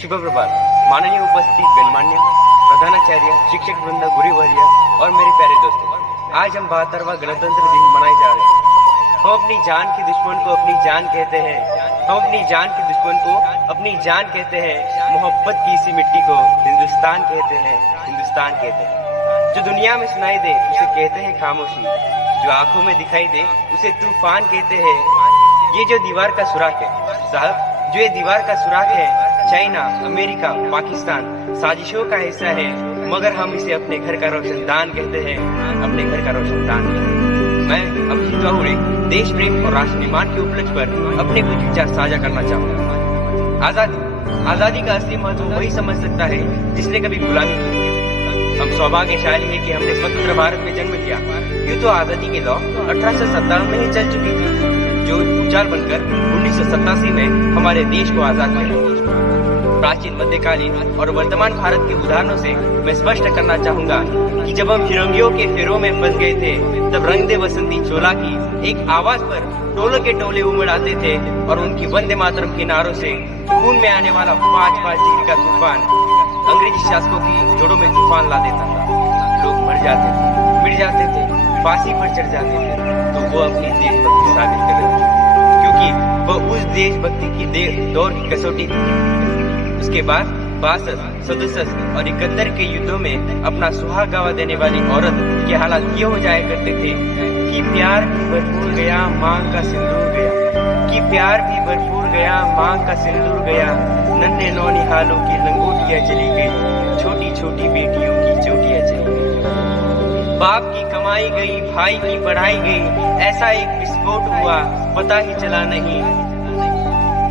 शुभ प्रभात। माननीय उपस्थित गणमान्य प्रधानाचार्य, शिक्षक वृंद, गुरुवर्य और मेरे प्यारे दोस्तों, आज हम 72वां गणतंत्र दिन मनाए जा रहे हैं। हम अपनी जान के दुश्मन को अपनी जान कहते हैं। हम अपनी जान के दुश्मन को अपनी जान कहते हैं। मोहब्बत की इसी मिट्टी को हिंदुस्तान कहते हैं, हिंदुस्तान कहते हैं। जो दुनिया में सुनाई दे उसे कहते हैं खामोशी, जो आंखों में दिखाई दे उसे तूफान कहते हैं। ये जो दीवार का सुराख है साहब, जो ये दीवार का सुराख है, चाइना, अमेरिका, पाकिस्तान साजिशों का हिस्सा है, मगर हम इसे अपने घर का रोशनदान कहते हैं, अपने घर का रोशनदान कहते हैं। मैं अपनी हुए देश प्रेम और राष्ट्र निर्माण के उपलक्ष्य पर अपने कुछ विचार साझा करना चाहूंगा। आजादी का असली महत्व वही समझ सकता है जिसने कभी गुलामी की है। हम सौभाग्यशाली है कि हमने स्वतंत्र भारत में जन्म लिया। यूँ तो आजादी के लौ 1857 में ही चल चुकी थी, जो भूचाल बनकर 1987 में हमारे देश को आजाद किया। प्राचीन, मध्यकालीन और वर्तमान भारत के उदाहरणों से मैं स्पष्ट करना चाहूंगा कि जब हम फिरंगियों के फेरों में फंस गए थे, तब रंग दे बसंती चोला की एक आवाज पर टोलों के टोले उमड़ आते थे और उनकी वंदे मातरम के नारों से खून में आने वाला 5-5 डिग्री का तूफान अंग्रेजी शासकों की जोड़ों में तूफान ला देता था। लोग मर जाते थे, मिट जाते थे, फांसी पर चढ़ जाते थे, तो वो अपनी देशभक्ति साबित कर रहे थे, क्योंकि वो उस देशभक्ति की दौर की कसौटी थी। उसके बाद 62, 67 और 71 के युद्धों में अपना सुहाग गवा देने वाली औरत के हालात ये हो जाया करते थे कि प्यार भी भरपूर गया, मांग का सिंदूर गया, कि प्यार भी भरपूर गया, मांग का सिंदूर गया, नन्हे नौनिहालों की लंगोटियां चली गई, छोटी छोटी बेटियों की चोटियां चली गई। बाप की कमाई गई, भाई की पढ़ाई गई, ऐसा एक विस्फोट हुआ पता ही चला नहीं,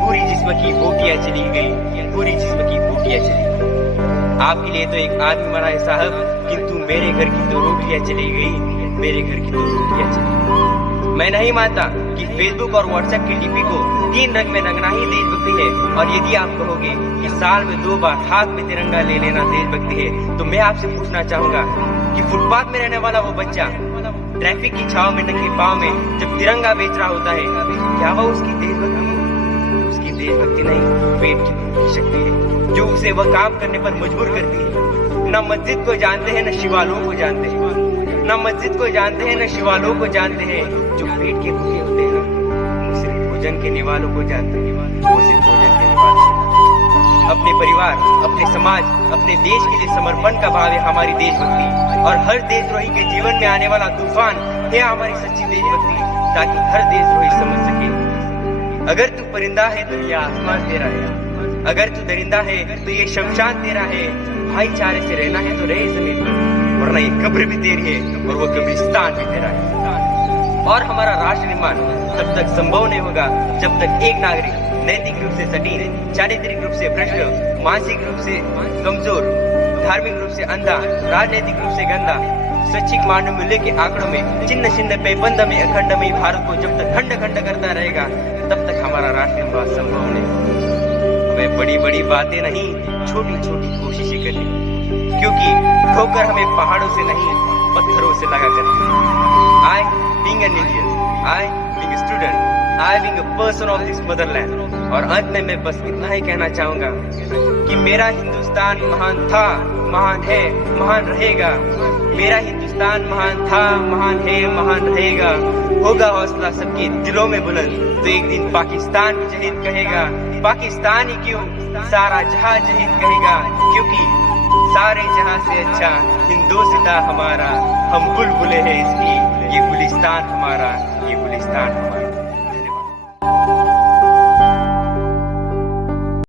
पूरी जिस्म की बोटियां चली गई, पूरी जिस्म की बोटियां चली गई। आपके लिए तो एक आदमी मरा है साहब, किंतु मेरे घर की तो रोटियां चली गई, मेरे घर की तो रोटियां चली गई। मैं नहीं मानता कि फेसबुक और व्हाट्सएप की लिपि को 3 रंग में रंगना ही देशभक्ति है, और यदि आप कहोगे कि साल में 2 बार हाथ में तिरंगा ले लेना देशभक्ति है, तो मैं आपसे पूछना चाहूंगा कि फुटपाथ में रहने वाला वो बच्चा ट्रैफिक की छाव में नंगे पांव में जब तिरंगा बेच रहा होता है, क्या वो उसकी देशभक्ति है? उसकी देशभक्ति नहीं, पेट की भूख की शक्ति है, जो उसे वह काम करने पर मजबूर करती है। न मस्जिद को जानते हैं, न शिवालयों को जानते हैं, न मस्जिद को जानते हैं, न शिवालयों को जानते हैं, जो पेट के भूखे होते हैं। वो सिर्फ भोजन के निवालों को जानते हैं, वो सिर्फ भोजन के निवालों को। अपने परिवार, अपने समाज, अपने देश के लिए समर्पण का भाव है हमारी देशभक्ति, और हर देशद्रोही के जीवन में आने वाला तूफान है हमारी सच्ची देशभक्ति, ताकि हर देशद्रोही समझ सके अगर तू परिंदा है तो ये आसमान तेरा है, अगर तू दरिंदा है तो ये शमशान तेरा है। भाईचारे से रहना है तो रहे जमीन पर, वरना ये कब्र भी तेरी है और वो कब्रिस्तान भी तेरा है। और हमारा राष्ट्र निर्माण तब तक संभव नहीं होगा जब तक एक नागरिक नैतिक रूप से सटीक, चारित्रिक रूप से भ्रष्ट, मानसिक रूप से कमजोर, धार्मिक रूप से अंधा, राजनीतिक रूप से गंदा, स्वैच्छिक मानव मूल्य के आंकड़ों में चिन्ह चिन्ह पैबंद में अखंड में भारत को जब तक खंड खंड करता रहेगा, तब तक हमारा राष्ट्र निर्माण संभव नहीं। हमें बड़ी बड़ी बातें नहीं, छोटी छोटी कोशिशें करनी, क्योंकि ठोकर हमें पहाड़ों से नहीं, पत्थरों से लगा करनी। I being an Indian, I being a student, I being a person of this motherland। और अंत में मैं बस इतना ही कहना चाहूंगा कि मेरा हिंदुस्तान महान था, महान है, महान रहेगा। मेरा हिंदुस्तान महान था, महान है, महान रहेगा। होगा हौसला सबके दिलों में बुलंद, तो एक दिन पाकिस्तान भी जहीद कहेगा। पाकिस्तान ही क्यों, सारा जहां जहीद कहेगा, क्योंकि सारे जहां से अच्छा हिंदुस्तान हमारा, हम बुलबुले हैं इसकी, ये गुलिस्तान हमारा, ये गुलिस्तान हमारा।